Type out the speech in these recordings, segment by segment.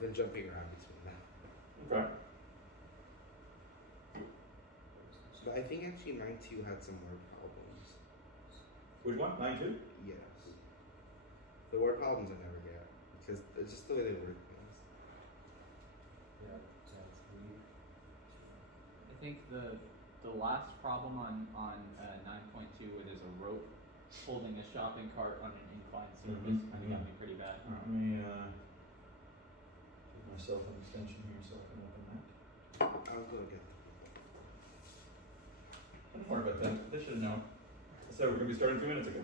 than jumping around between them. Okay. But I think actually 9.2 had some more problems. Which one? 9.2? Yes. The word problems I never get because it's just the way they word things. Yeah. I think the last problem on 9.2 where there's a rope holding a shopping cart on an inclined surface kind of got me pretty bad. Let me give myself an extension here so I can open that. I'll go get Don't worry about that. They should have known. I said we're going to be starting 2 minutes ago.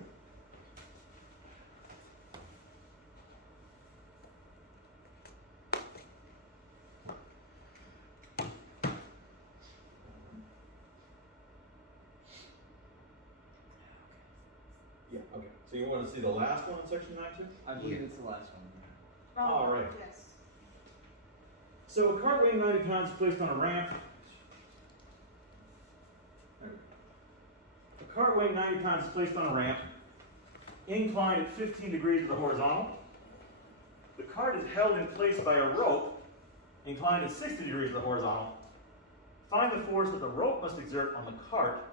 Yeah, okay. So you want to see the last one in section 9.2? I believe it's the last one. All right. Yes. So a cart weighing 90 pounds placed on a ramp. A cart weighing 90 pounds is placed on a ramp, inclined at 15 degrees to the horizontal. The cart is held in place by a rope, inclined at 60 degrees to the horizontal. Find the force that the rope must exert on the cart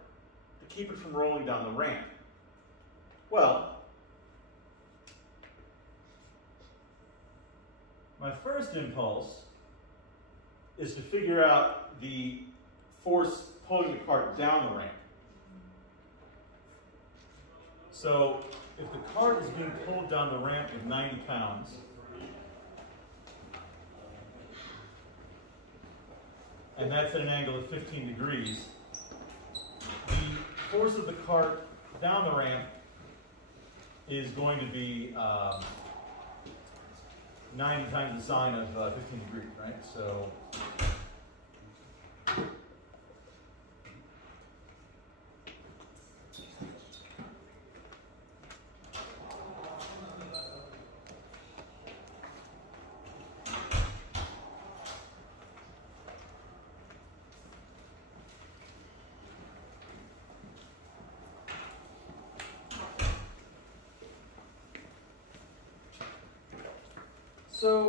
to keep it from rolling down the ramp. Well, my first impulse is to figure out the force pulling the cart down the ramp. So if the cart is being pulled down the ramp with 90 pounds, and that's at an angle of 15 degrees, the force of the cart down the ramp is going to be 90 times the sine of 15 degrees, right? So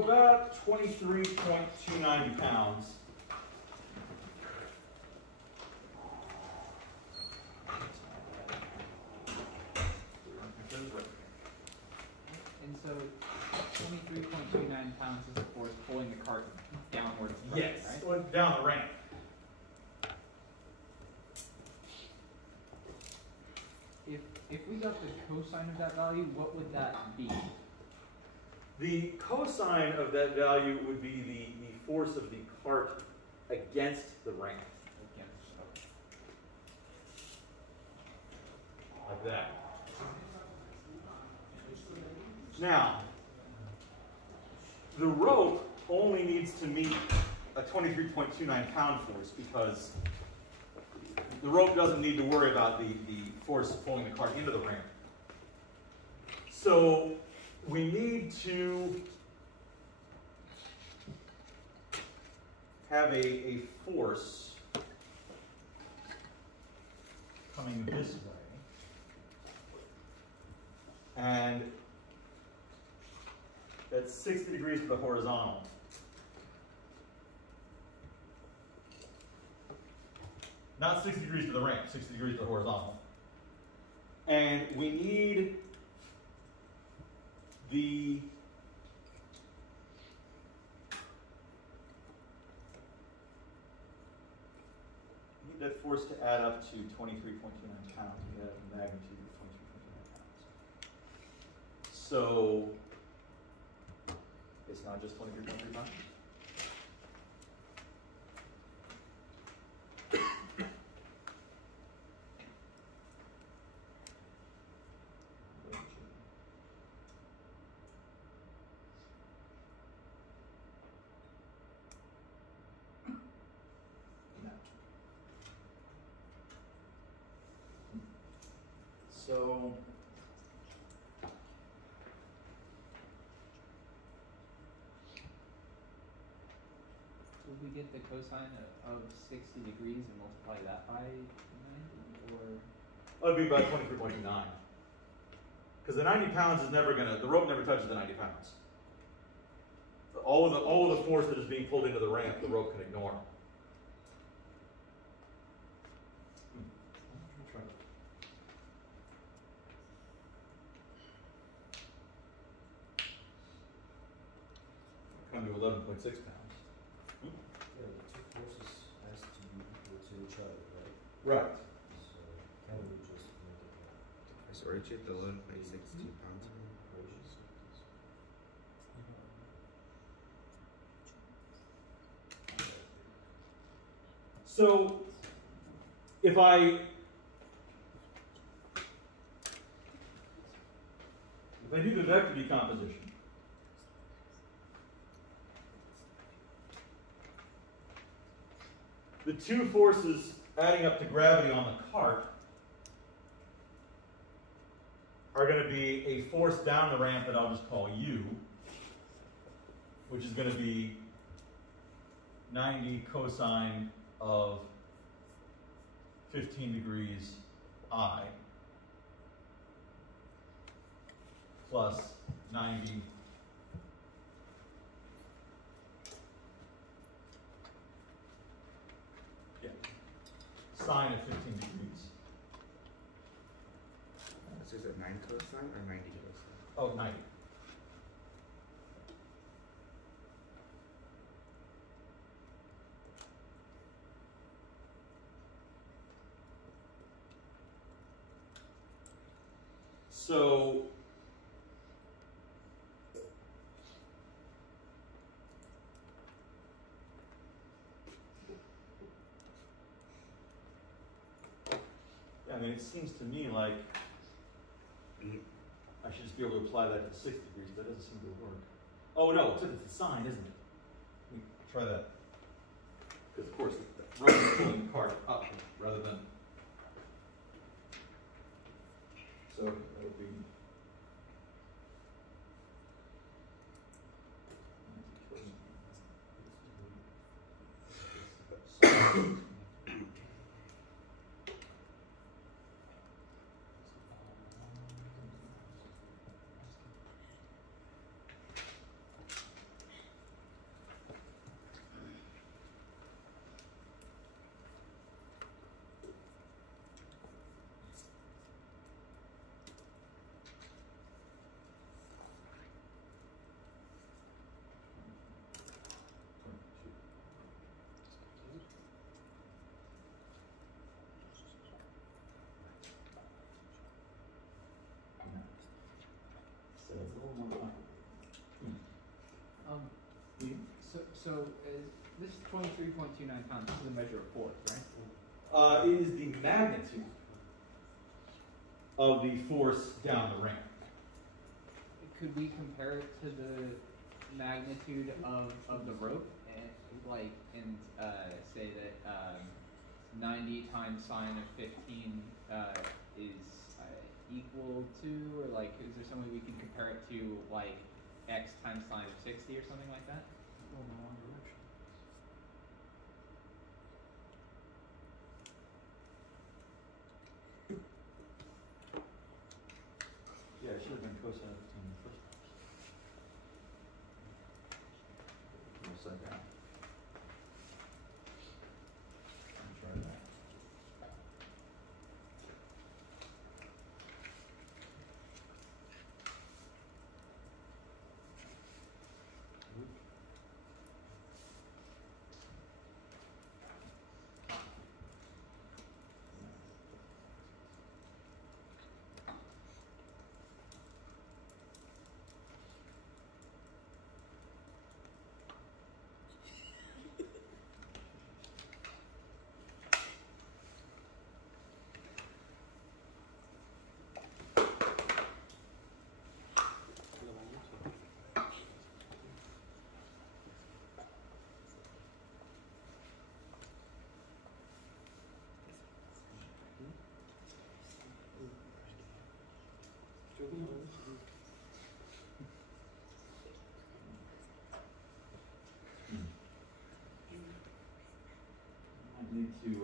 about 23.290 pounds. And so 23.29 pounds is the force pulling the cart downwards. Yes, right? Down the ramp. If we got the cosine of that value, what would that be? The cosine of that value would be the force of the cart against the ramp. Like that. Now, the rope only needs to meet a 23.29 pound force because the rope doesn't need to worry about the force pulling the cart into the ramp. So we need to have a force coming this way, and that's 60 degrees to the horizontal. Not 60 degrees to the ramp, 60 degrees to the horizontal. And we need that force to add up to 23.29 pounds. We have a magnitude of 23.29 pounds. So it's not just 23.3 pounds. So would we get the cosine of 60 degrees and multiply that by 90, or? That would be about 23.29. Because the 90 pounds is never going to, the rope never touches the 90 pounds. all of the force that is being pulled into the ramp, the rope can ignore. Come to 11.6 pounds. Yeah, the two forces has to be equal to each other, right? Right. So can we just make it like So reach it the 11.62 pounds. equations? So if I do the vector decomposition, the two forces adding up to gravity on the cart are going to be a force down the ramp that I'll just call U, which is going to be 90 cosine of 15 degrees I plus 90 sine of 15 degrees. So is it 9 cosine or 90 cosine? Oh, 90. So I mean, it seems to me like I should just be able to apply that to 6 degrees, but that doesn't seem to work. Oh no, it's a sine, isn't it? Let me try that. Because of course the rope is pulling the cart up rather than. So that would be. So is this 23.29 pounds? This is a measure of force, right? It is the magnitude of the force down the ramp. Could we compare it to the magnitude of the rope, and say that 90 times sine of 15 is equal to, or like, is there some way we can compare it to like x times sine of 60 or something like that? Go in the wrong direction. Yeah, it should have been cosine of 15 in the first place. Upside down. Let me try that. I need to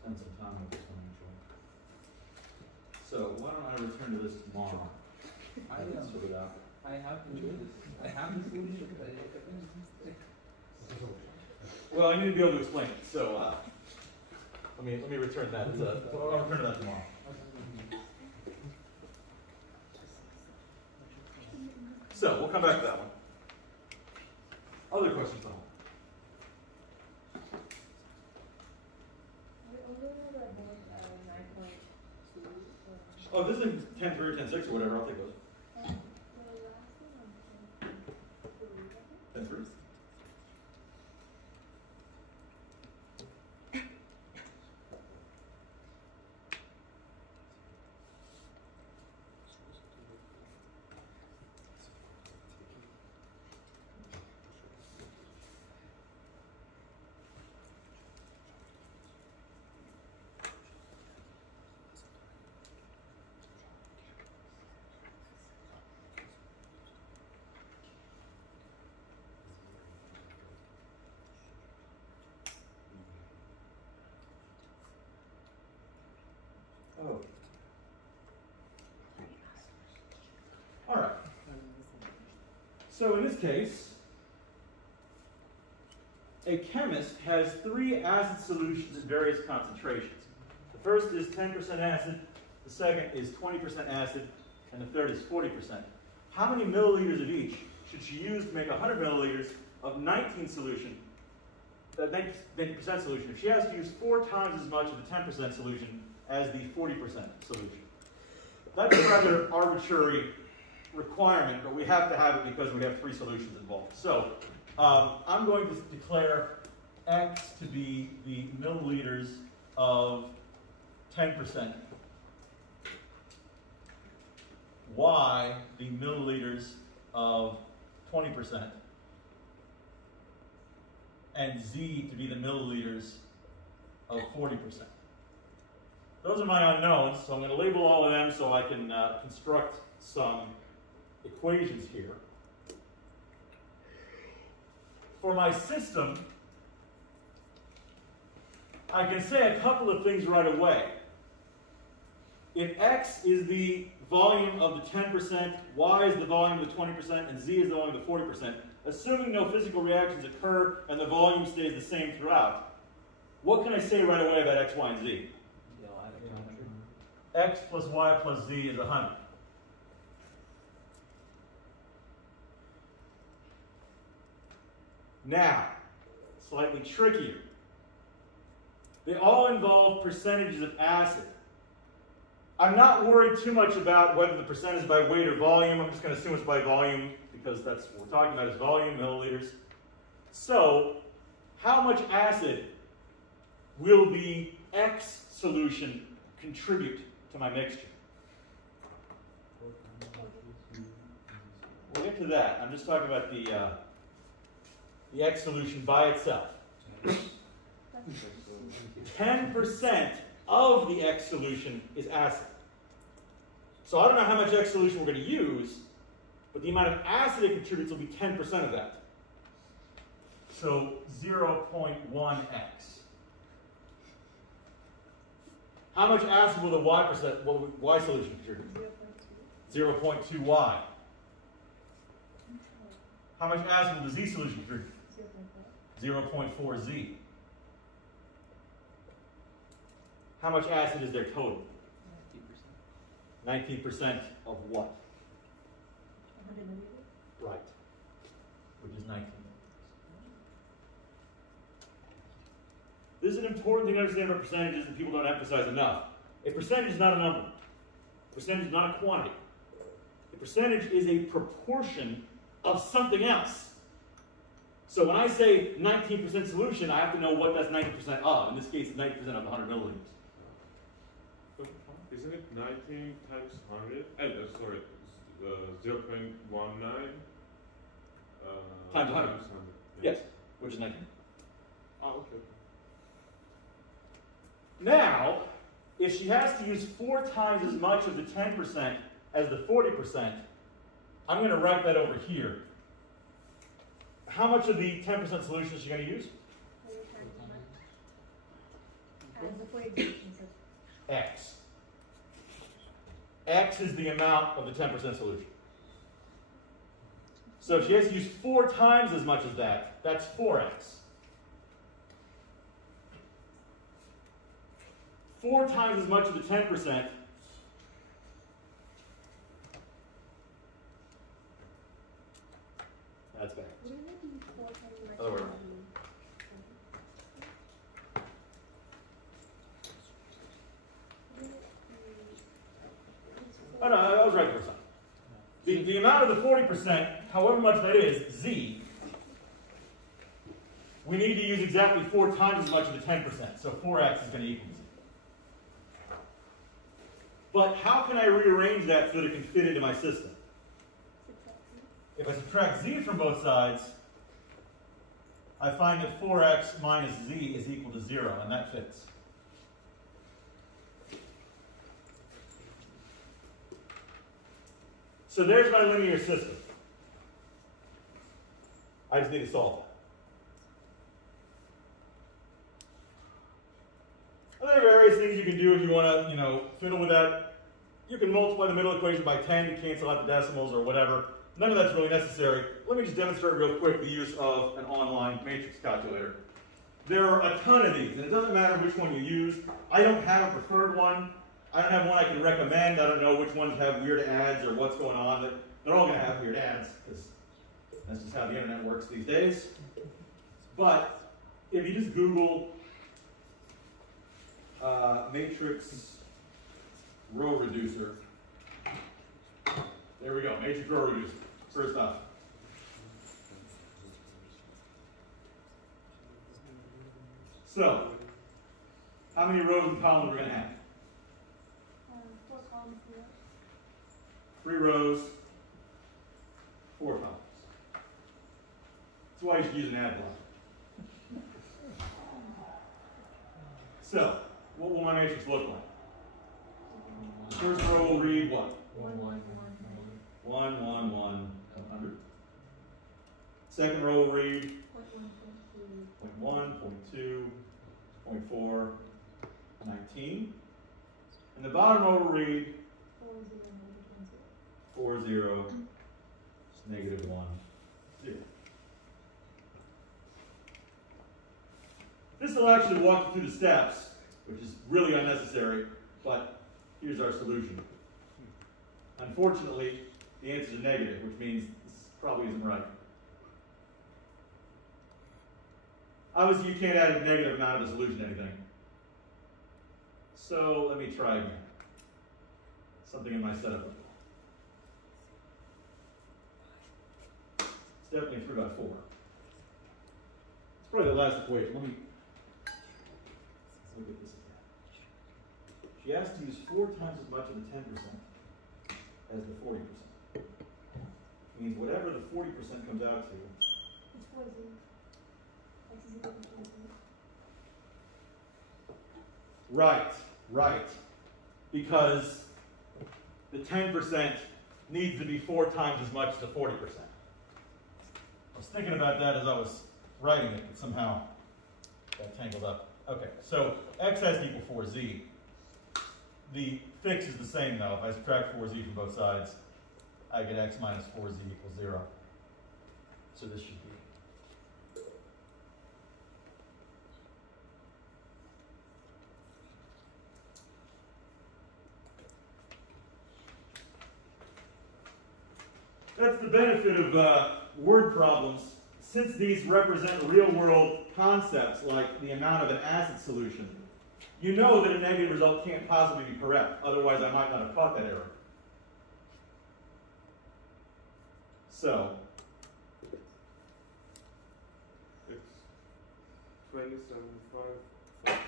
spend some time with this one actually. So why don't I return to this tomorrow? I sort it out. I have the solution, but Well, I need to be able to explain it, so let me return that. I'll return that tomorrow. So we'll come back to that one. Other questions on it? Oh, this is 10.3 or 10.6 or whatever. I'll take those. 10.3. Oh. All right. So in this case, a chemist has 3 acid solutions at various concentrations. The first is 10% acid, the second is 20% acid, and the third is 40%. How many milliliters of each should she use to make 100 milliliters of 19% solution? If she has to use 4 times as much of the 10% solution as the 40% solution. That's a rather arbitrary requirement, but we have to have it because we have 3 solutions involved. So I'm going to declare X to be the milliliters of 10%, Y the milliliters of 20%, and Z to be the milliliters of 40%. Those are my unknowns, so I'm going to label all of them so I can construct some equations here. For my system, I can say a couple of things right away. If X is the volume of the 10%, Y is the volume of the 20%, and Z is the volume of the 40%, assuming no physical reactions occur and the volume stays the same throughout, what can I say right away about X, Y, and Z? X plus Y plus Z is 100. Now, slightly trickier. They all involve percentages of acid. I'm not worried too much about whether the percent is by weight or volume. I'm just going to assume it's by volume because that's what we're talking about is volume, milliliters. So, how much acid will the X solution contribute to my mixture? We'll get to that. I'm just talking about the X solution by itself. 10% of the X solution is acid. So I don't know how much X solution we're going to use, but the amount of acid it contributes will be 10% of that. So 0.1X. How much acid will the Y solution contribute? 0.2Y. How much acid will the Z solution contribute? 0.4Z. How much acid is there total? 19% of what? 100 milliliters. Right. Which is 19 milliliters. This is an important thing to understand about percentages that people don't emphasize enough. A percentage is not a number. A percentage is not a quantity. A percentage is a proportion of something else. So when I say 19% solution, I have to know what that's 19% of. In this case, it's 90% of 100 milliliters. Isn't it 19 times 100? Sorry, 0.19 times 100. Yes, which is 19. Oh, okay. Now, if she has to use 4 times as much of the 10% as the 40%, I'm going to write that over here. How much of the 10% solution is she going to use? X. X is the amount of the 10% solution. So if she has to use 4 times as much as that, that's 4x. 4 times as much of the 10%. That's bad. Wouldn't it be 4 times as much Other way as around. Oh no, I was right the first time. The amount of the 40%, however much that is, z, we need to use exactly 4 times as much of the 10%. So 4x is going to equal z. But how can I rearrange that so that it can fit into my system? If I subtract z from both sides, I find that 4x minus z is equal to 0, and that fits. So there's my linear system. I just need to solve that. There are various things you can do if you want to, fiddle with that. You can multiply the middle equation by 10 to cancel out the decimals or whatever. None of that's really necessary. Let me just demonstrate real quick the use of an online matrix calculator. There are a ton of these, and it doesn't matter which one you use. I don't have a preferred one. I don't have one I can recommend. I don't know which ones have weird ads or what's going on. They're all going to have weird ads, because that's just how the internet works these days. But if you just Google matrix row reducer, there we go, matrix row reducer, first up. So, how many rows and columns are we going to have? 4 columns, 3 rows, 4 columns. That's why you should use an ad block. So, what will my matrix look like? First row will read what? 1, 1, 1, 1, 1, 100. Second row will read 0.1, 0.2, 0.4, 19. And the bottom row will read 4, 0, negative 1, 0. This will actually walk you through the steps, which is really unnecessary, but here's our solution. Unfortunately, the answer is negative, which means this probably isn't right. Obviously, you can't add a negative amount of a solution to anything. So let me try again. Something in my setup. It's definitely 3 by 4. It's probably the last equation. Let me look at this again. She asked to use 4 times as much of the 10% as the 40%. Means whatever the 40% comes out to. It's 4, 0. X is equal to 4, 0. Right. Because the 10% needs to be 4 times as much as the 40%. I was thinking about that as I was writing it, but somehow got tangled up. Okay, so x has to equal 4z. The fix is the same though. If I subtract 4z from both sides, I get x minus 4z equals 0. So this should be. That's the benefit of word problems. Since these represent real-world concepts like the amount of an acid solution, you know that a negative result can't possibly be correct. Otherwise, I might not have caught that error. So, It's 27.5.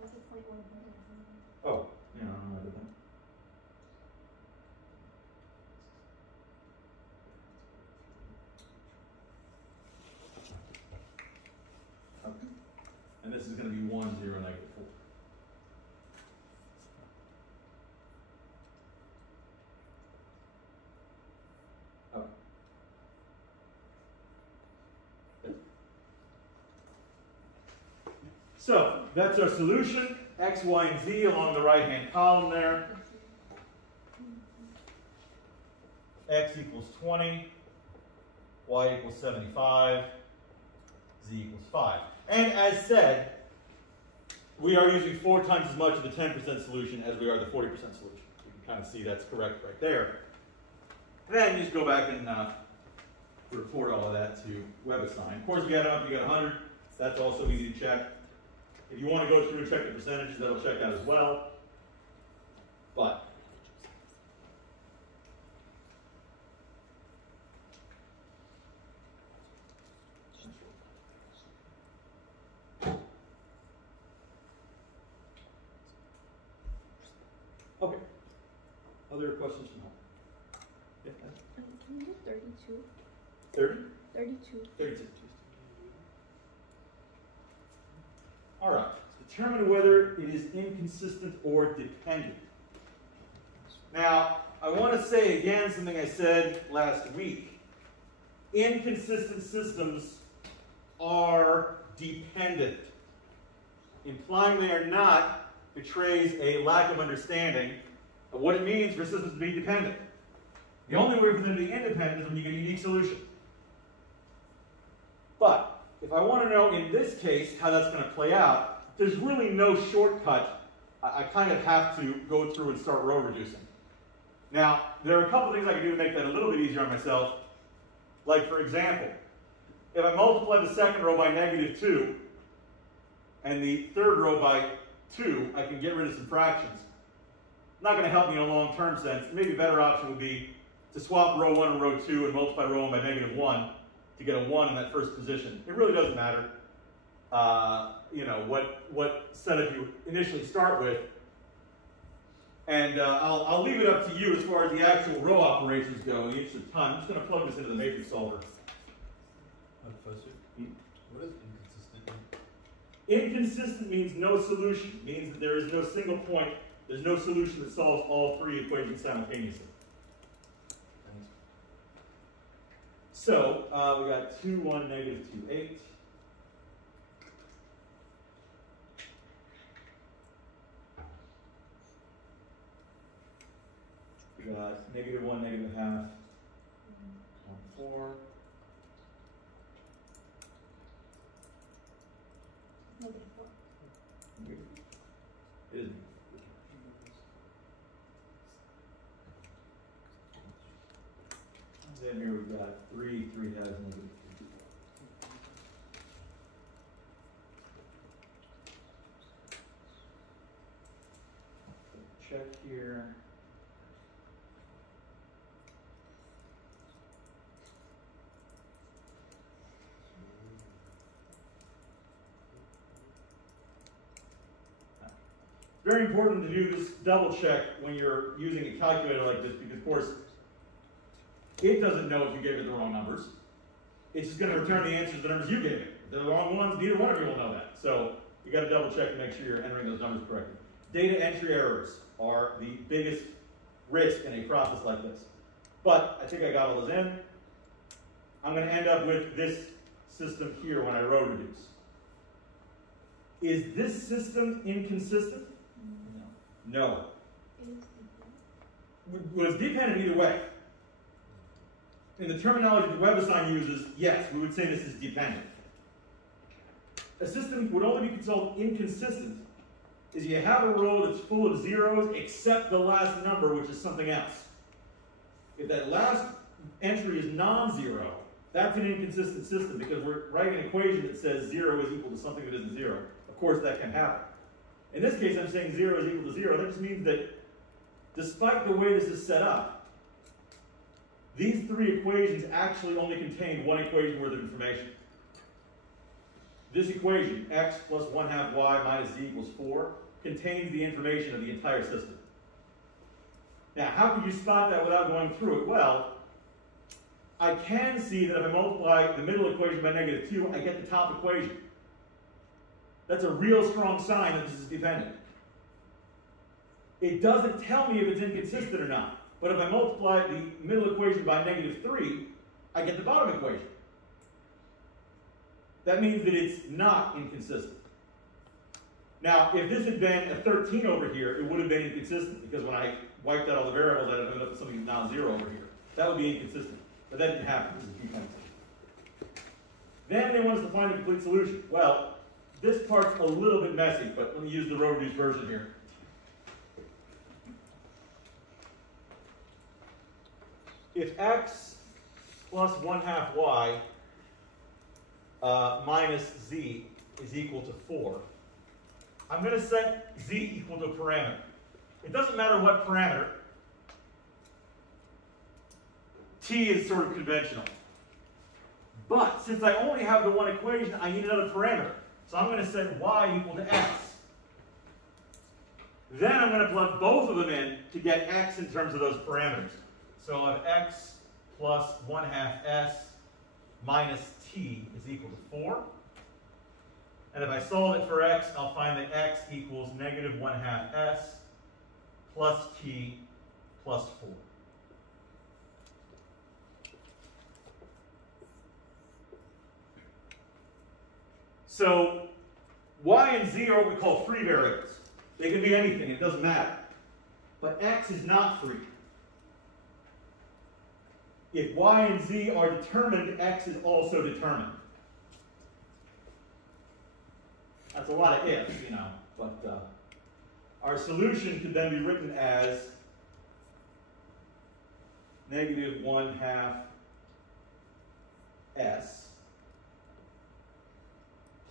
That's a 0.1. oh, yeah, I don't know everything. Okay. And this is going to be 1, 0, negative 4. So, that's our solution. X, Y, and Z along the right-hand column there. X equals 20, Y equals 75, Z equals 5. And as said, we are using 4 times as much of the 10% solution as we are the 40% solution. You can kind of see that's correct right there. Then you just go back and report all of that to WebAssign. Of course, if you add up, you get 100. That's also easy to check. If you want to go through and check the percentages, that'll check out as well. But okay. Other questions from home? Yeah. Can you do 32? 30? 32. 32. All right. Determine whether it is inconsistent or dependent. Now, I want to say again something I said last week. Inconsistent systems are dependent. Implying they are not betrays a lack of understanding of what it means for systems to be dependent. The only way for them to be independent is when you get a unique solution. But if I want to know in this case how that's going to play out, there's really no shortcut. I kind of have to go through and start row reducing. Now, there are a couple things I can do to make that a little bit easier on myself. Like, for example, if I multiply the second row by -2 and the third row by 2, I can get rid of some fractions. Not going to help me in a long-term sense. Maybe a better option would be to swap row 1 and row 2 and multiply row 1 by -1 to get a 1 in that first position. It really doesn't matter. You know, what setup you initially start with. And I'll leave it up to you as far as the actual row operations go in the interest of time. I'm just going to plug this into the matrix solver. Professor, what is inconsistent? Inconsistent means no solution. It means that there is no single point. There's no solution that solves all 3 equations simultaneously. So we got 2, 1, -2, 8. We got -1, -1/2, 1, 4. -4. It is. Then here we've got 3, 3 has -3. Check here. Very important to do this double check when you're using a calculator like this, because of course it doesn't know if you gave it the wrong numbers. It's just going to return the answers to the numbers you gave it. If they're the wrong ones, neither one of you will know that. So you got to double check to make sure you're entering those numbers correctly. Data entry errors are the biggest risk in a process like this. But I think I got all those in. I'm going to end up with this system here when I row reduce. Is this system inconsistent? No. Well, it's dependent either way. In the terminology that WebAssign uses, yes, we would say this is dependent. A system would only be considered inconsistent if you have a row that's full of zeros except the last number, which is something else. If that last entry is non-zero, that's an inconsistent system because we're writing an equation that says 0 is equal to something that isn't 0. Of course, that can happen. In this case, I'm saying 0 is equal to 0. That just means that despite the way this is set up, these 3 equations actually only contain 1 equation worth of information. This equation, x plus 1/2 y minus z equals 4, contains the information of the entire system. Now, how can you spot that without going through it? Well, I can see that if I multiply the middle equation by -2, I get the top equation. That's a real strong sign that this is dependent. It doesn't tell me if it's inconsistent or not. But if I multiply the middle equation by -3, I get the bottom equation. That means that it's not inconsistent. Now, if this had been a 13 over here, it would have been inconsistent, because when I wiped out all the variables, I'd have ended up with something that's now 0 over here. That would be inconsistent. But that didn't happen. This is dependent. Then they want us to find a complete solution. Well, this part's a little bit messy, but let me use the row-reduced version here. If x plus 1/2 y minus z is equal to 4, I'm going to set z equal to a parameter. It doesn't matter what parameter. T is sort of conventional. But since I only have the one equation, I need another parameter. So I'm going to set y equal to x. Then I'm going to plug both of them in to get x in terms of those parameters. So I have x plus 1/2 s minus t is equal to 4. And if I solve it for x, I'll find that x equals negative 1/2 s plus t plus 4. So y and z are what we call free variables. They can be anything, it doesn't matter. But x is not free. If y and z are determined, x is also determined. That's a lot of ifs, you know, but our solution could then be written as negative 1/2 s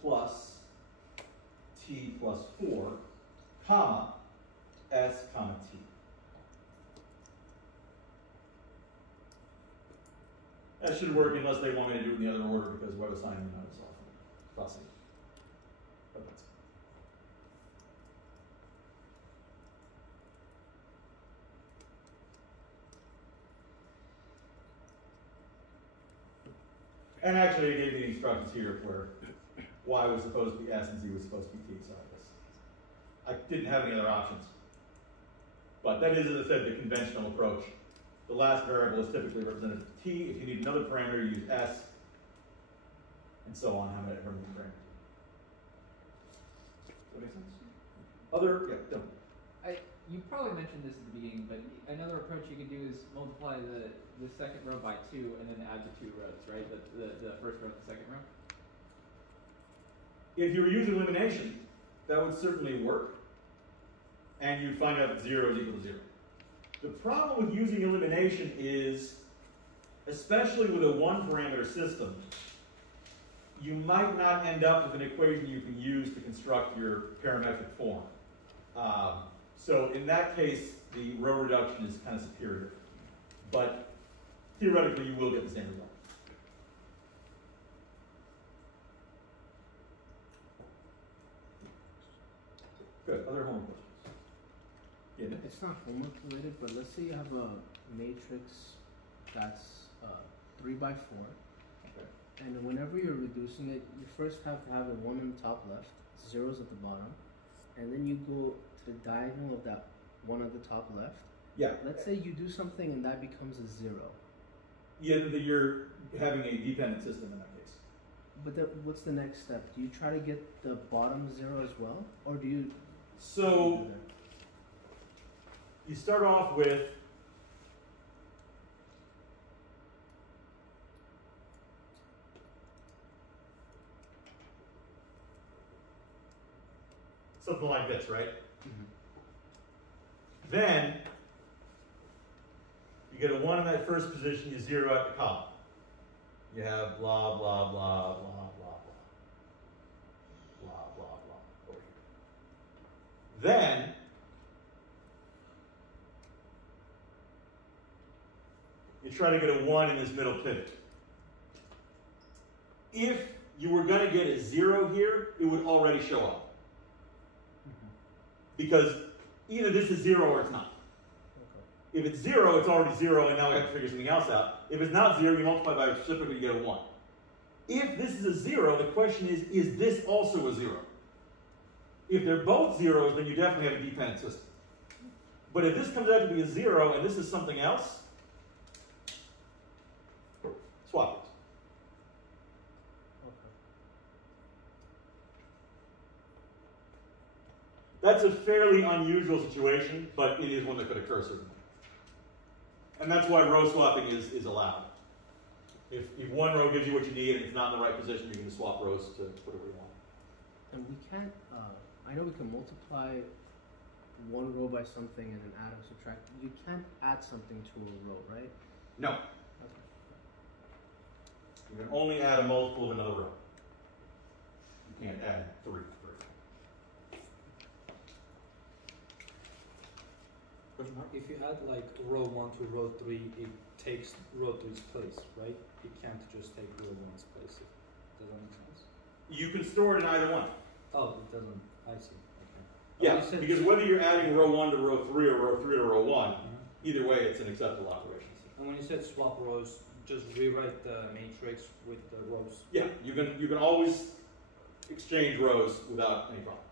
plus t plus 4, comma, s, comma, t. That should work unless they want me to do it in the other order, because web assignment is often fussy. But that's and actually, it gave me the instructions here where y was supposed to be s and z was supposed to be t, so I didn't have any other options. But that is, as I said, the conventional approach. The last variable is typically represented as t. If you need another parameter, you use s, and so on, how many parameters. Does that make sense? Other, yeah, don't. You probably mentioned this at the beginning, but another approach you can do is multiply the second row by 2 and then add the 2 rows, right? The first row and the second row? If you were using elimination, that would certainly work. And you'd find out that 0 is equal to 0. The problem with using elimination is, especially with a one-parameter system, you might not end up with an equation you can use to construct your parametric form. So in that case, the row reduction is kind of superior. But theoretically, you will get the same result. Good. Other homework questions? Yeah. It's not homework related, but let's say you have a matrix that's 3 by 4. Okay. And whenever you're reducing it, you first have to have a 1 on the top left, zeros at the bottom, and then you go to the diagonal of that 1 at the top left. Yeah. Let's say you do something and that becomes a 0. Yeah, you're having a dependent system in that case. But then what's the next step? Do you try to get the bottom 0 as well? Or do you... So, you start off with something like this, right? Mm-hmm. Then, you get a 1 in that first position, you 0 at the column. You have blah, blah, blah, blah, blah, blah. Blah, blah, blah, over here. Then, you try to get a 1 in this middle pivot. If you were going to get a 0 here, it would already show up. Because either this is 0 or it's not. If it's 0, it's already 0, and now we have to figure something else out. If it's not 0, you multiply by a reciprocal, you get a 1. If this is a 0, the question is this also a 0? If they're both zeros, then you definitely have a dependent system. But if this comes out to be a 0 and this is something else, swap it. That's a fairly unusual situation, but it is one that could occur certainly. And that's why row swapping is allowed. If one row gives you what you need and it's not in the right position, you can just swap rows to whatever you want. And we can't, I know we can multiply one row by something and then add or subtract. You can't add something to a row, right? No. Okay. You can only add a multiple of another row. You can't add 3, for example. Question mark? If you add like row 1 to row 3, it takes row 3's place, right? It can't just take row 1's place. Does that make sense? You can store it in either one. Oh, it doesn't. I see. Okay. Yeah, You said- because whether you're adding row 1 to row 3 or row 3 to row 1, either way it's an acceptable operation. And when you said swap rows, just rewrite the matrix with the rows. Yeah, you can always exchange rows without any problem.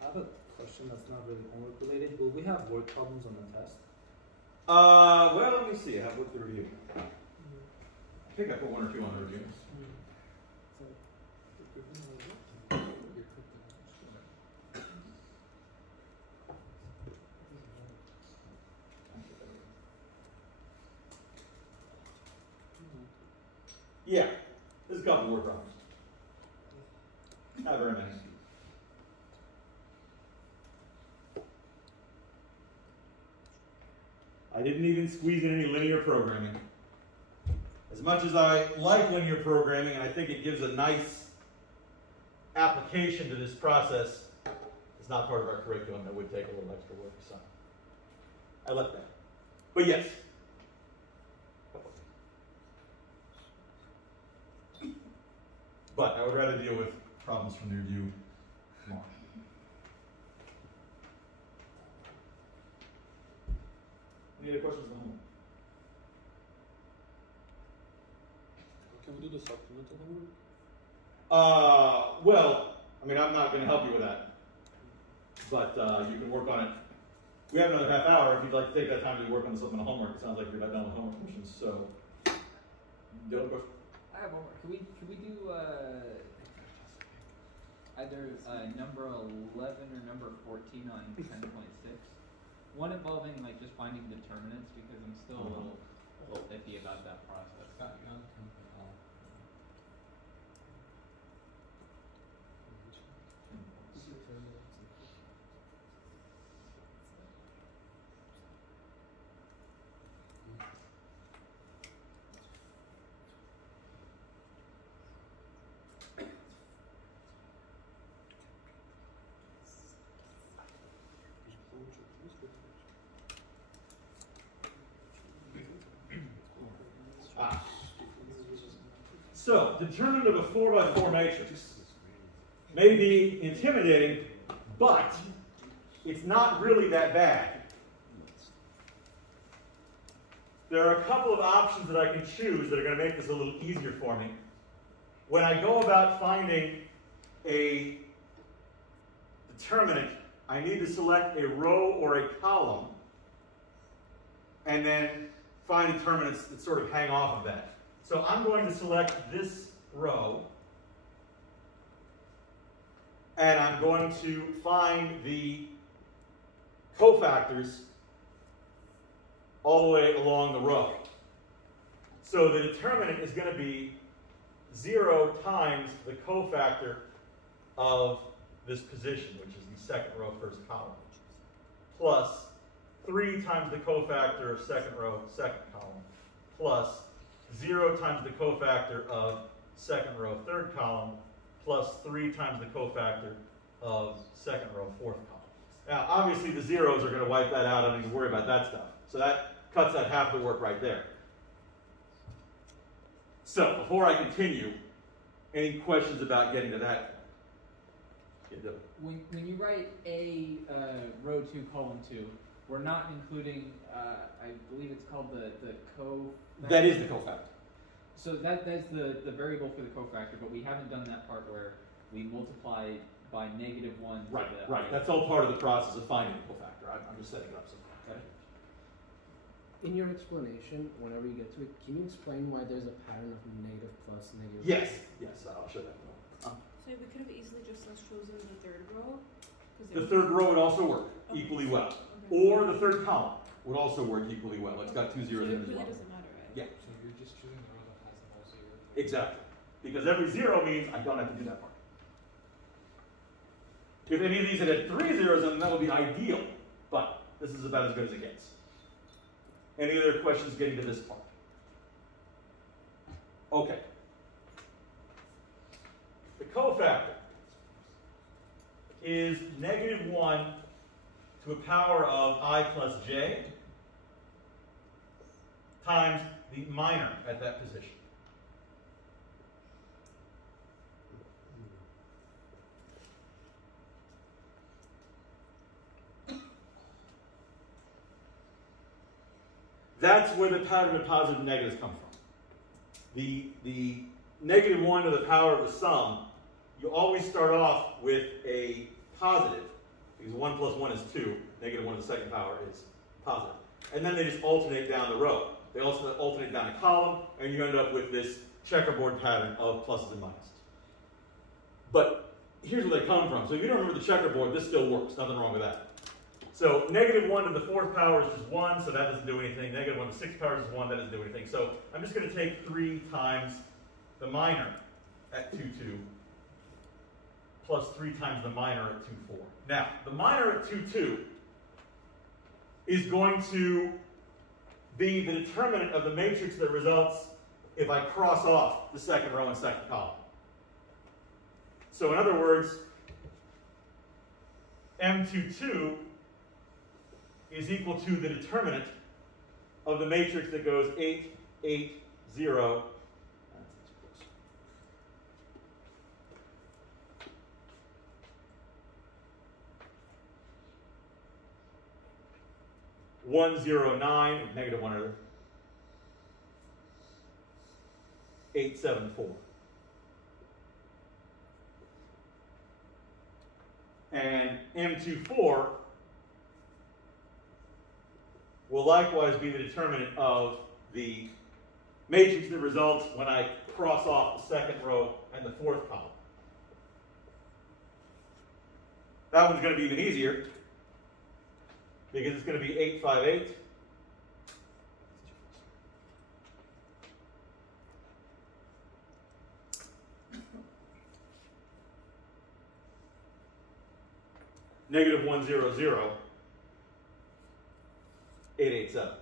I have a question that's not really homework related. Will we have word problems on the test? Well, let me see. I have looked at the review. I think I put 1 or 2 on the review. Yeah, there's a couple word problems. Not very many. I didn't even squeeze in any linear programming. As much as I like linear programming and I think it gives a nice application to this process, it's not part of our curriculum. It would take a little extra work, so I left that. But yes. But I would rather deal with problems from the review tomorrow. Any other questions on homework? Can we do the supplemental homework? Well, I mean, I'm not going to help you with that. But you can work on it. We have another half hour. If you'd like to take that time to work on the supplemental homework, it sounds like you're about done with homework questions. So, do you have a question? I have one more. Can we do either number 11 or number 14 on 10.6? One involving like just finding determinants, because I'm still a little iffy about that process. So, determinant of a 4x4 matrix may be intimidating, but it's not really that bad. There are a couple of options that I can choose that are going to make this a little easier for me. When I go about finding a determinant, I need to select a row or a column and then find determinants that sort of hang off of that. So I'm going to select this row, and I'm going to find the cofactors all the way along the row. So the determinant is going to be 0 times the cofactor of this position, which is the second row, first column, plus 3 times the cofactor of second row, second column, plus 0 times the cofactor of second row, third column, plus 3 times the cofactor of second row, fourth column. Now, obviously, the zeros are going to wipe that out. I don't need to worry about that stuff. So that cuts out half the work right there. So, before I continue, any questions about getting to that? When you write a row 2, column 2, we're not including, I believe it's called the cofactor. That is the cofactor. So that's the variable for the cofactor, but we haven't done that part where we multiply by -1. Right. That's all part of the process of finding the cofactor. I'm just setting it up something. Okay. In your explanation, whenever you get to it, can you explain why there's a pattern of negative plus negative? Yes, I'll show that. So So we could have easily just chosen the third row. The third row would also work Okay. equally well. Okay. Or the third column would also work equally well. It's got two zeros so in it it as really well. doesn't matter, right? Yeah. So you're just choosing the row that has the most zeros. Exactly. Because every zero means I don't have to do that part. If any of these had 3 zeros in them, that would be ideal. But this is about as good as it gets. Any other questions getting to this part? Okay. The cofactor is -1 to a power of I plus j times the minor at that position. That's where the pattern of positive and negatives come from. The -1 to the power of the sum, you always start off with a positive, because 1 plus 1 is 2, -1 to the second power is positive. And then they just alternate down the row. They also alternate down a column, and you end up with this checkerboard pattern of pluses and minuses. But here's where they come from. So if you don't remember the checkerboard, this still works. Nothing wrong with that. So -1 to the 4th power is just 1, so that doesn't do anything. -1 to the 6th power is 1, that doesn't do anything. So I'm just going to take 3 times the minor at 2, 2, plus 3 times the minor at 2, 4. Now, the minor at 2, 2 is going to be the determinant of the matrix that results if I cross off the second row and second column. So in other words, M22 is equal to the determinant of the matrix that goes 8, 8, 0. 1, 0, 9, -1 other. 8, 7, 4. And M24 will likewise be the determinant of the matrix that results when I cross off the second row and the 4th column. That one's going to be even easier because it's going to be 8, 5, 8. -1, 0, 0. 8, 8, 7.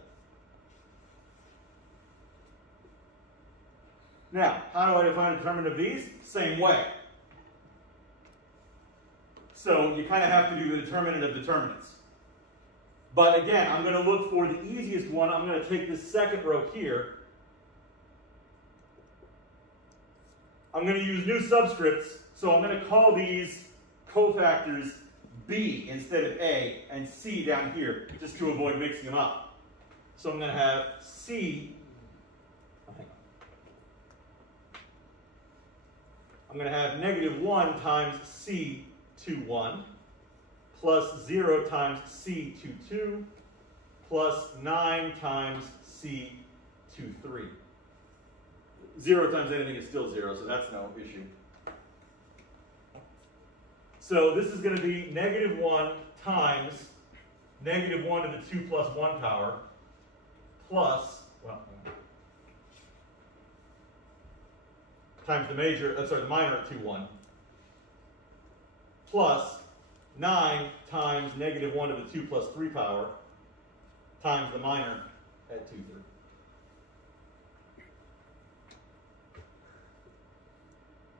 Now, how do I define a determinant of these? Same way. So you kind of have to do the determinant of determinants. But again, I'm going to look for the easiest one. I'm going to take this second row here. I'm going to use new subscripts, so I'm going to call these cofactors B instead of A, and C down here, just to avoid mixing them up. So I'm going to have C, I'm going to have -1 times C21, plus 0 times C22, plus 9 times C23. 0 times anything is still 0, so that's no issue. So this is going to be -1 times -1 to the 2 plus 1 power plus, well, times the minor at 2, 1, plus 9 times -1 to the 2 plus 3 power times the minor at 2, 3.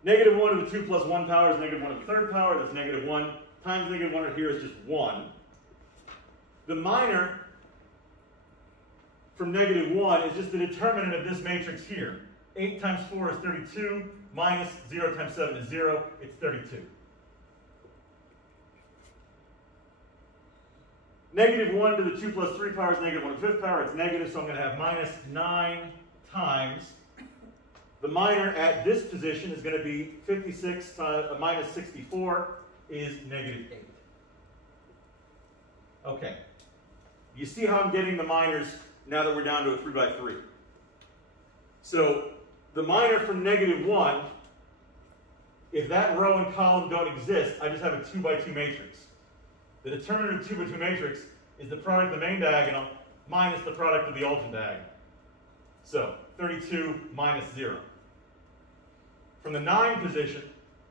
-1 to the 2 plus 1 power is -1 to the 3rd power. That's -1 times -1 right here is just 1. The minor from -1 is just the determinant of this matrix here. 8 times 4 is 32, minus 0 times 7 is 0. It's 32. -1 to the 2 plus 3 power is -1 to the 5th power. It's negative, so I'm going to have -9 times. The minor at this position is going to be 56 minus 64 is -8. Okay. You see how I'm getting the minors now that we're down to a 3 by 3. So the minor from -1 if that row and column don't exist, I just have a 2 by 2 matrix. The determinant of 2 by 2 matrix is the product of the main diagonal minus the product of the alternate diagonal. So 32 minus 0. From the 9 position,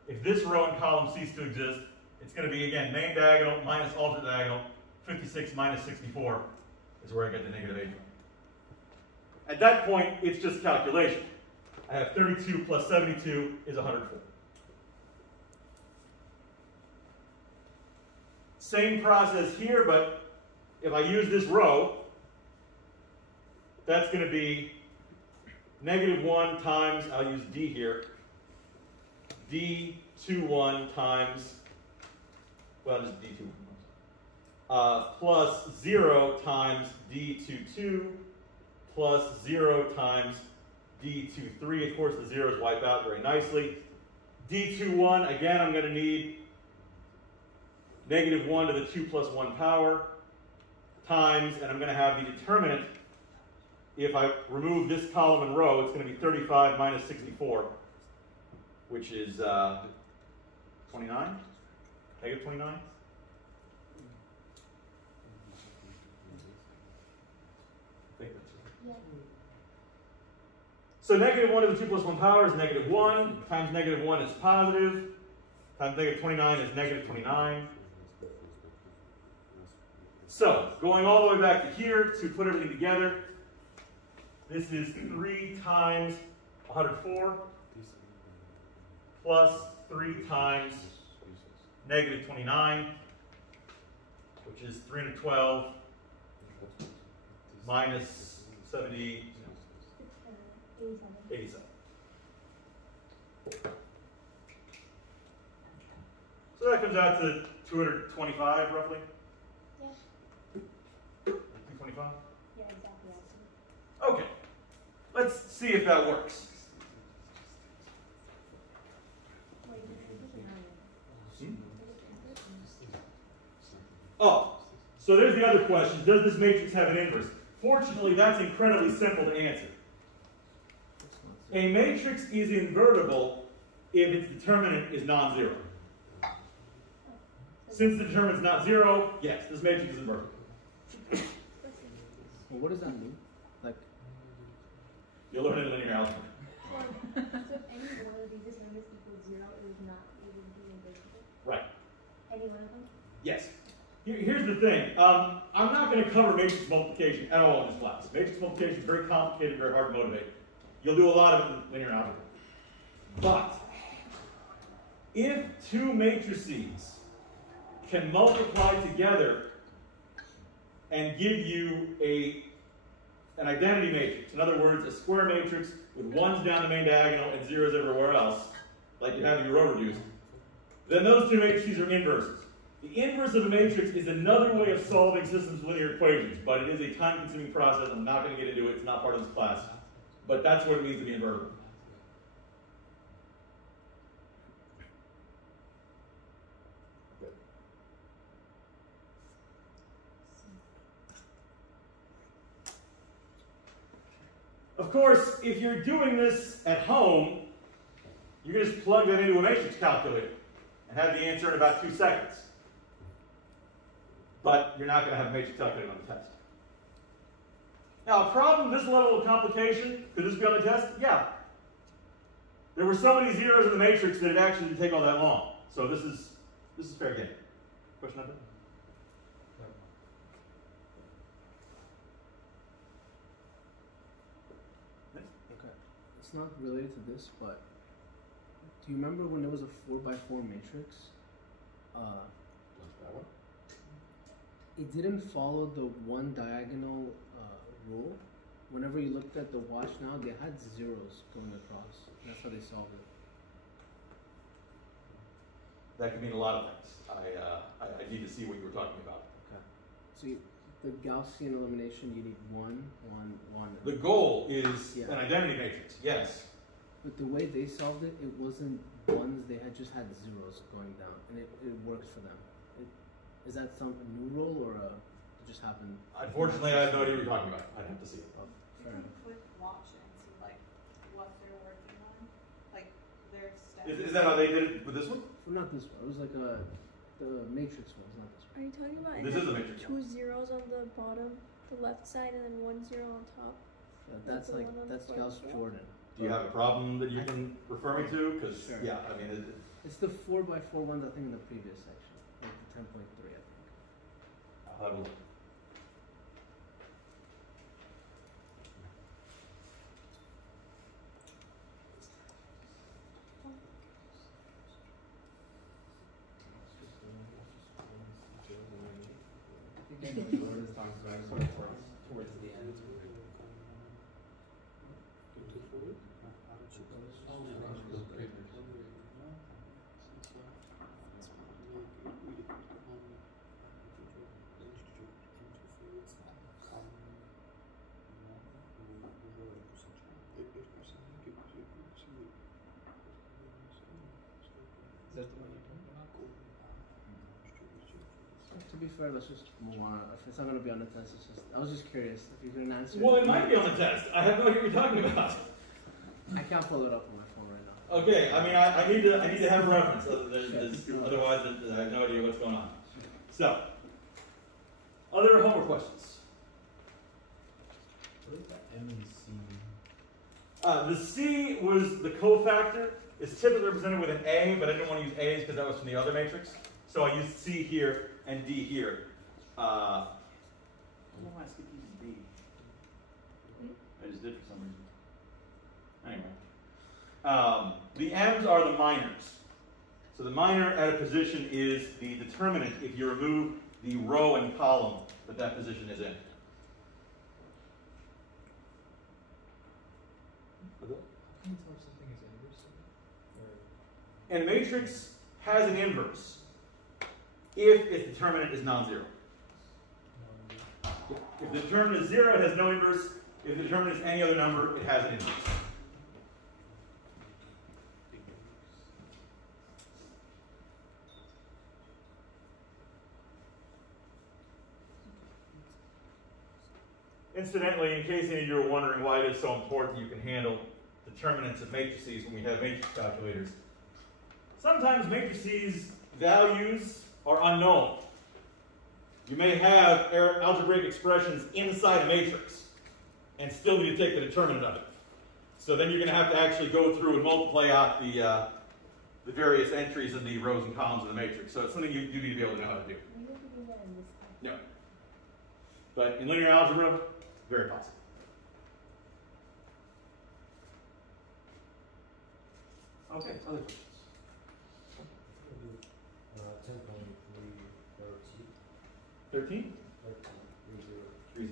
if this row and column cease to exist, it's going to be, again, main diagonal minus alternate diagonal. 56 minus 64 is where I get the negative 8 from. At that point, it's just calculation. I have 32 plus 72 is 104. Same process here, but if I use this row, that's going to be negative 1 times, I'll use D here, D21 times, well, just D21, plus 0 times D22 plus 0 times D23. Of course, the zeros wipe out very nicely. D21, again, I'm going to need negative 1 to the 2 plus 1 power times, and I'm going to have the determinant. If I remove this column and row, it's going to be 35 minus 64, which is 29? Negative 29? Yeah. So negative 1 to the 2 plus 1 power is negative 1, times negative 1 is positive, times negative 29 is negative 29. So, going all the way back to here to put everything together, this is 3 times 104 plus 3 times negative 29, which is 312 minus 70, 87. So that comes out to 225 roughly? Yeah. 225? Yeah, exactly. Okay. Let's see if that works. Oh, so there's the other question. Does this matrix have an inverse? Fortunately, that's incredibly simple to answer. A matrix is invertible if its determinant is non-zero. Since the determinant's not 0, yes, this matrix is invertible. Well, what does that mean? Like, You'll learn it in linear algebra. So if any one of these determinants equals 0, it is not able to be invertible? Right. Any one of them? Yes. Here's the thing. I'm not going to cover matrix multiplication at all in this class. Matrix multiplication is very complicated, very hard to motivate. You'll do a lot of it in linear algebra. But if two matrices can multiply together and give you an identity matrix, in other words, a square matrix with ones down the main diagonal and zeros everywhere else, like you have in your row reduced, then those two matrices are inverses. The inverse of a matrix is another way of solving systems of linear equations, but it is a time-consuming process. I'm not going to get into it. It's not part of this class. But that's what it means to be invertible. Of course, if you're doing this at home, you can just plug that into a matrix calculator and have the answer in about 2 seconds. But you're not going to have a matrix calculator on the test. Now, a problem this level of complication, could this be on the test? Yeah. There were so many zeros in the matrix that it actually didn't take all that long. So this is fair game. Question on that? okay, it's not related to this, but do you remember when there was a 4x4 matrix? It didn't follow the one diagonal rule. Whenever you looked at the watch now, they had zeros going across. That's how they solved it. That could mean a lot of things. I need to see what you were talking about. Okay. So the Gaussian elimination, you need 1, 1, 1. The goal is Yeah. an identity matrix, yes. But the way they solved it, it wasn't ones, they just had zeros going down, and it worked for them. Is that a new rule, or it just happened? Unfortunately, I have no idea what you're talking about. I'd have to see it. Oh, You fair can enough. click watch and see like what they're working on, like their step Is that how they did it with this one? Well, not this one. It was like the matrix ones, not this Are you talking about This is the matrix. two zeros on the bottom, the left side, and then 1 0 on top? one. That's the like one on that's the Gauss front? Jordan. Do you have a problem that you can refer me to? Because Sure. yeah, I mean, It's the 4x4 ones I think in the previous section, like the 10.3 I think. I'll have a look. I think I know what Jordan's talking about, sort of towards the end. Is that the one you're talking about? To be fair, let's just move on. If it's not going to be on the test, it's just, I was just curious if you can answer. Well, it might be on the test. I have no idea what you're talking about. I can't pull it up on my phone right now. Okay, I mean, I need to have a reference. Otherwise, I have no idea what's going on. So, other homework questions? What is that M and C? The C was the cofactor. It's typically represented with an A, but I didn't want to use A's because that was from the other matrix. So I used C here and D here. I don't know why I skipped using D. I just did for some reason. Anyway. The M's are the minors. So the minor at a position is the determinant if you remove the row and column that position is in. Can you tell if something is inverse? Or And matrix has an inverse if its determinant is non-zero. If the determinant is 0, it has no inverse. If the determinant is any other number, it has an inverse. Incidentally, in case any of you are wondering why it is so important you can handle determinants of matrices when we have matrix calculators, sometimes matrices values are unknown. You may have algebraic expressions inside a matrix and still need to take the determinant of it. So then you're going to have to actually go through and multiply out the various entries in the rows and columns of the matrix. So it's something you do need to be able to know how to do. We need to do that in this class. No. But in linear algebra, very possible. Okay, other questions? 13? 30.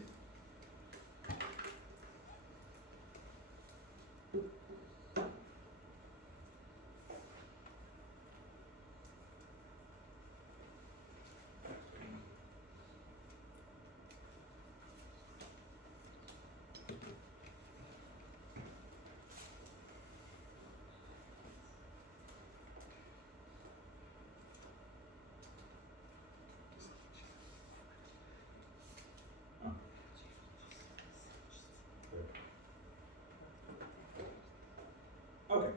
Okay.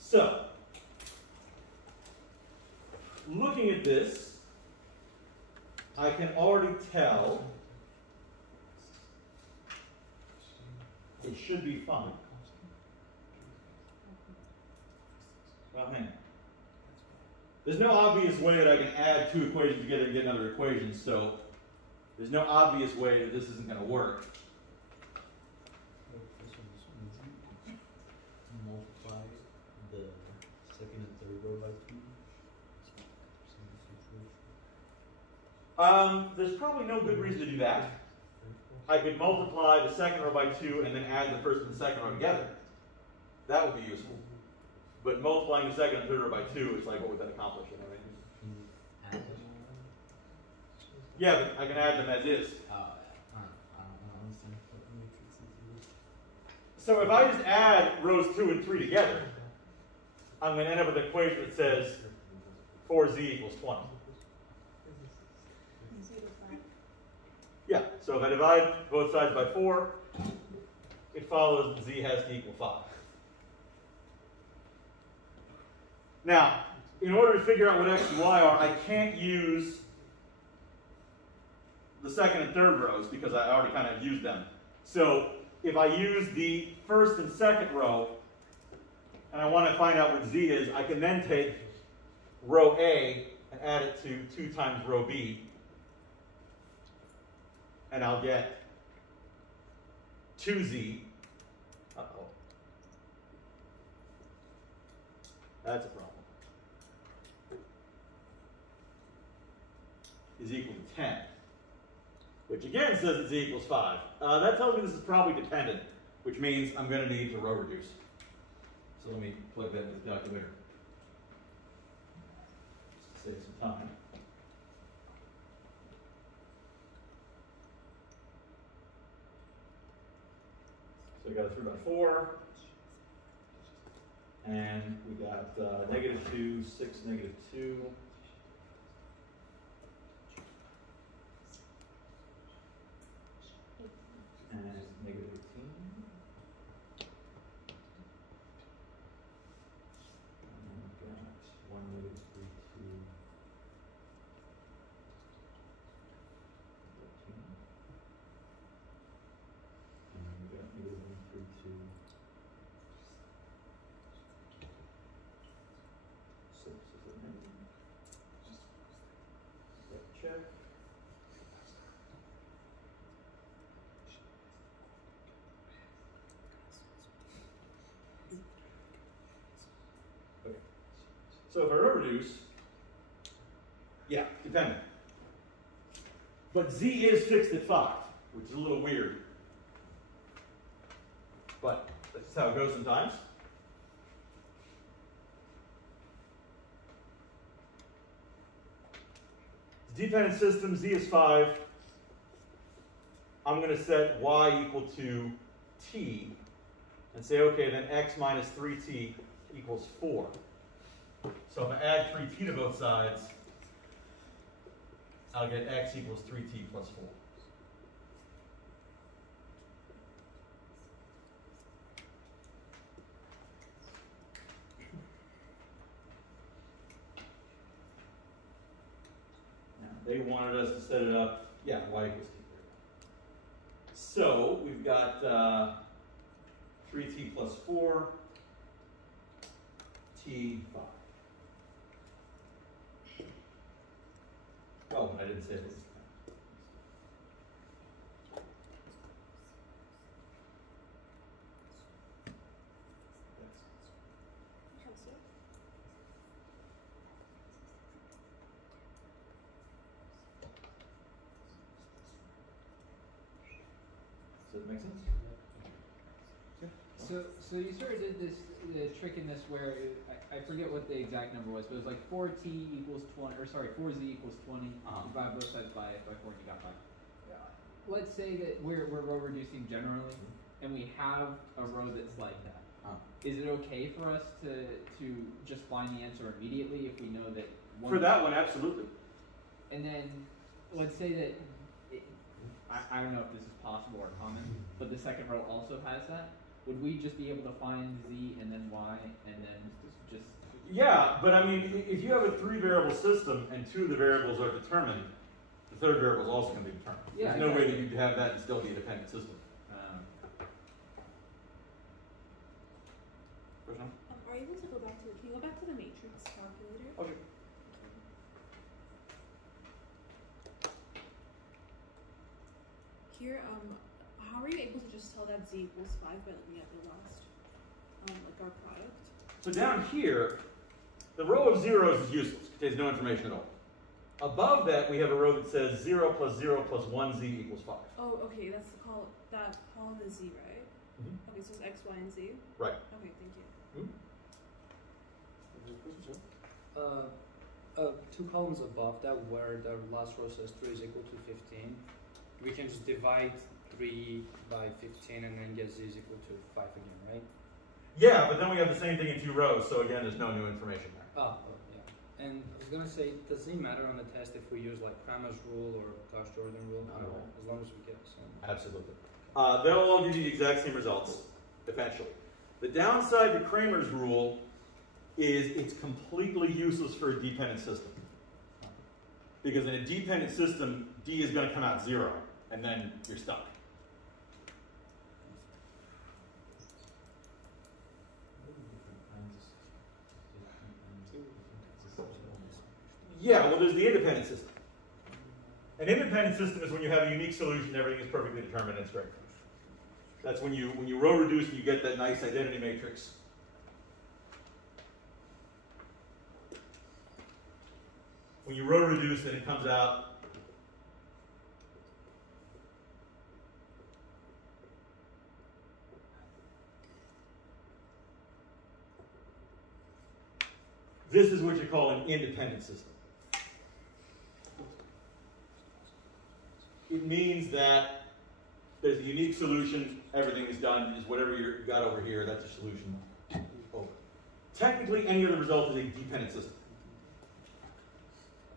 So, looking at this, I can already tell it should be fine. Well, hang on. There's no obvious way that I can add two equations together and get another equation, so there's no obvious way that this isn't going to work. Multiply the second and third row by 2. There's probably no good reason to do that. I could multiply the second row by 2 and then add the first and the second row together. That would be useful. But multiplying the second and third row by 2 is like, what would that accomplish? You know what I mean? Yeah, but I can add them as is. So if I just add rows 2 and 3 together, I'm going to end up with an equation that says 4z equals 20. Yeah, so if I divide both sides by 4, it follows that z has to equal 5. Now, in order to figure out what x and y are, I can't use the second and third rows because I already kind of used them. So if I use the first and second row, and I want to find out what z is, I can then take row A and add it to 2 times row B, and I'll get 2z. Uh-oh. That's a problem. Is equal to 10. Which again says that z equals 5. That tells me this is probably dependent, which means I'm going to need to row reduce. So let me plug that into the calculator. Just to save some time. So we got a 3 by 4. And we got -2, 6, -2. And -18. And then we've got 1, -3, 2, 13. And then we've got -1, 3, 2, 6 is the name. Check. So if I row reduce, yeah, dependent. But z is fixed at 5, which is a little weird. But that's how it goes sometimes. Dependent system, z is 5. I'm going to set y equal to t and say, okay, then x minus 3t equals 4. So if I add 3t to both sides, I'll get x equals 3t plus 4. Now, they wanted us to set it up, yeah, y equals t. So we've got 3t plus 4, t 5. Oh, I didn't say this. Does that make sense? So you sort of did this the trick in this where I forget what the exact number was, but it was like 4t equals 20, or sorry, 4z equals 20. You divide both sides by 4 and you got 5. Let's say that we're row reducing generally, and we have a row that's like that. Is it okay for us to just find the answer immediately if we know that one? For that one, absolutely. And then let's say that I don't know if this is possible or common, but the second row also has that. Would we just be able to find z and then y and then just? Yeah, but I mean, if you have a 3-variable system and 2 of the variables are determined, the third variable is also going to be determined. Yeah, There's no way that you could have that and still be a dependent system. Are you able to go back to can you go back to the matrix calculator? Okay. Here, how are you able to just tell that z equals 5 by looking at the last, like our product? So down here, the row of zeros is useless. It contains no information at all. Above that, we have a row that says 0 plus 0 plus 1z equals 5. Oh, okay, that's the that column is z, right? Mm-hmm. Okay, so it's x, y, and z? Right. Okay, thank you. Mm-hmm. 2 columns above that, where the last row says 3 is equal to 15, we can just divide 3 by 15 and then get z is equal to 5 again, right? Yeah, but then we have the same thing in 2 rows, so again, there's no new information there. Oh, yeah. And I was going to say, does it matter on the test if we use like Cramer's rule or Gauss-Jordan rule? Not at all. As long as we get some. Absolutely. They'll all give you the exact same results, eventually. The downside to Cramer's rule is it's completely useless for a dependent system. Because in a dependent system, D is going to come out 0, and then you're stuck. Yeah, well, there's the independent system. An independent system is when you have a unique solution, everything is perfectly determined and straight. That's when you row reduce and you get that nice identity matrix. When you row reduce, then it comes out. This is what you call an independent system. It means that there's a unique solution, everything is done, is whatever you got over here, that's your solution. Over. Technically, any other result is a dependent system.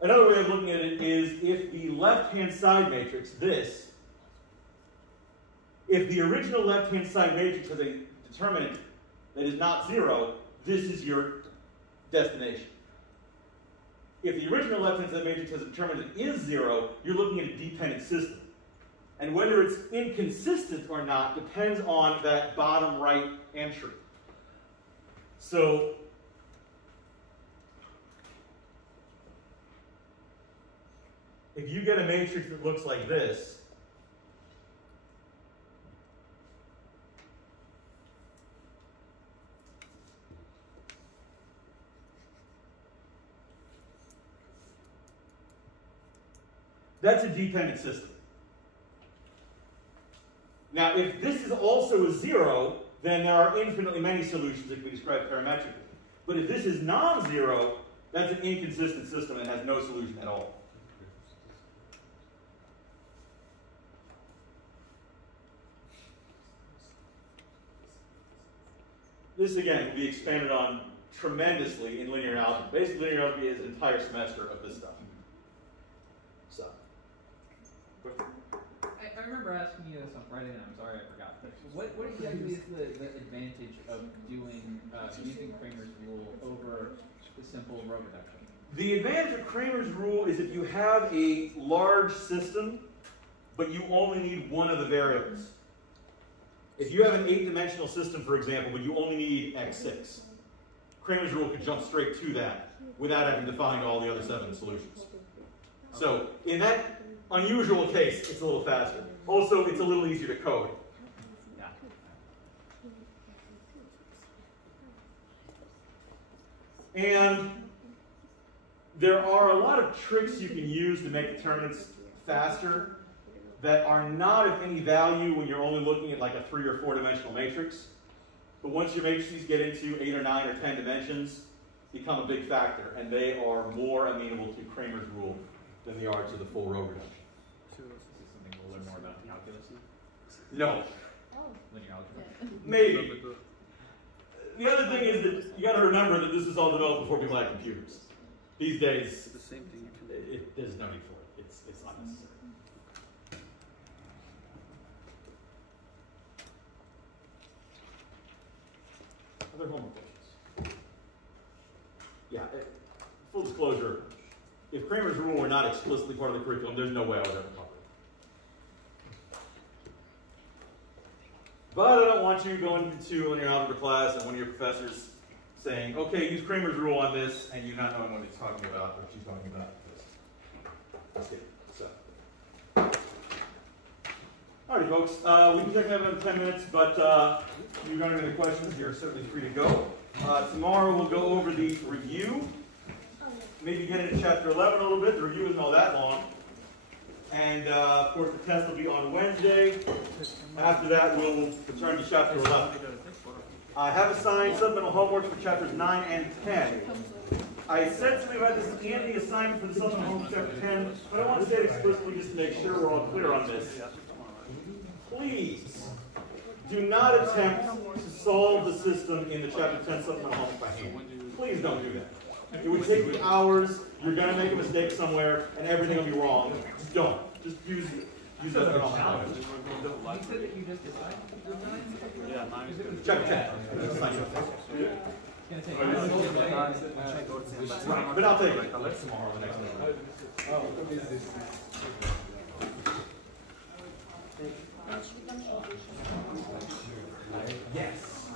Another way of looking at it is if the left-hand side matrix, this, if the original left-hand side matrix has a determinant that is not 0, this is your destination. If the original left-hand side matrix has a determinant that is 0, you're looking at a dependent system. And whether it's inconsistent or not depends on that bottom right entry. So, if you get a matrix that looks like this, that's a dependent system. Now, if this is also a 0, then there are infinitely many solutions that can be described parametrically. But if this is non-zero, that's an inconsistent system and has no solution at all. This, again, will be expanded on tremendously in linear algebra. Basically, linear algebra is an entire semester of this stuff. So, I remember asking you this on Friday, and I'm sorry I forgot. But what exactly is the advantage of doing using Cramer's rule over the simple row reduction? The advantage of Cramer's rule is if you have a large system, but you only need one of the variables. If you have an 8-dimensional system, for example, but you only need x6, Cramer's rule could jump straight to that without having to find all the other 7 solutions. So in that unusual case, it's a little faster. Also, it's a little easier to code. And there are a lot of tricks you can use to make determinants faster that are not of any value when you're only looking at like a 3 or 4-dimensional matrix. But once your matrices get into 8 or 9 or 10 dimensions, become a big factor, and they are more amenable to Cramer's rule than they are to the full row reduction. Is this something we'll learn more about in calculus? No. Linear algebra? Maybe. The other thing is that you got to remember that this is all developed before people had computers. These days, The same thing. there's no need for it. It's unnecessary. Other homework questions? Yeah, full disclosure, if Cramer's rule were not explicitly part of the curriculum, there's no way I would ever cover it. But I don't want you going into linear algebra class and one of your professors saying, okay, use Cramer's rule on this, and you not knowing what he's talking about or what she's talking about. That's good. So. Alrighty, folks. We can take another 10 minutes, but if you're running into questions, you're certainly free to go. Tomorrow we'll go over the review. Maybe get into chapter 11 a little bit. The review isn't all that long. And of course, the test will be on Wednesday. After that, we'll return to chapter 11. I have assigned supplemental homework for chapters 9 and 10. I said something about this in the assignment for the supplemental homework for chapter 10, but I want to say it explicitly just to make sure we're all clear on this. Please do not attempt to solve the system in the chapter 10 supplemental homework by hand. Please don't do that. It would take you hours, you're going to make a mistake somewhere, and everything will be wrong. Just don't. Just use that for knowledge. You said that you just decided? Yeah, Chapter 10. Can't take Right, but I'll take it tomorrow, the next meeting. Yes.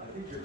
I think you're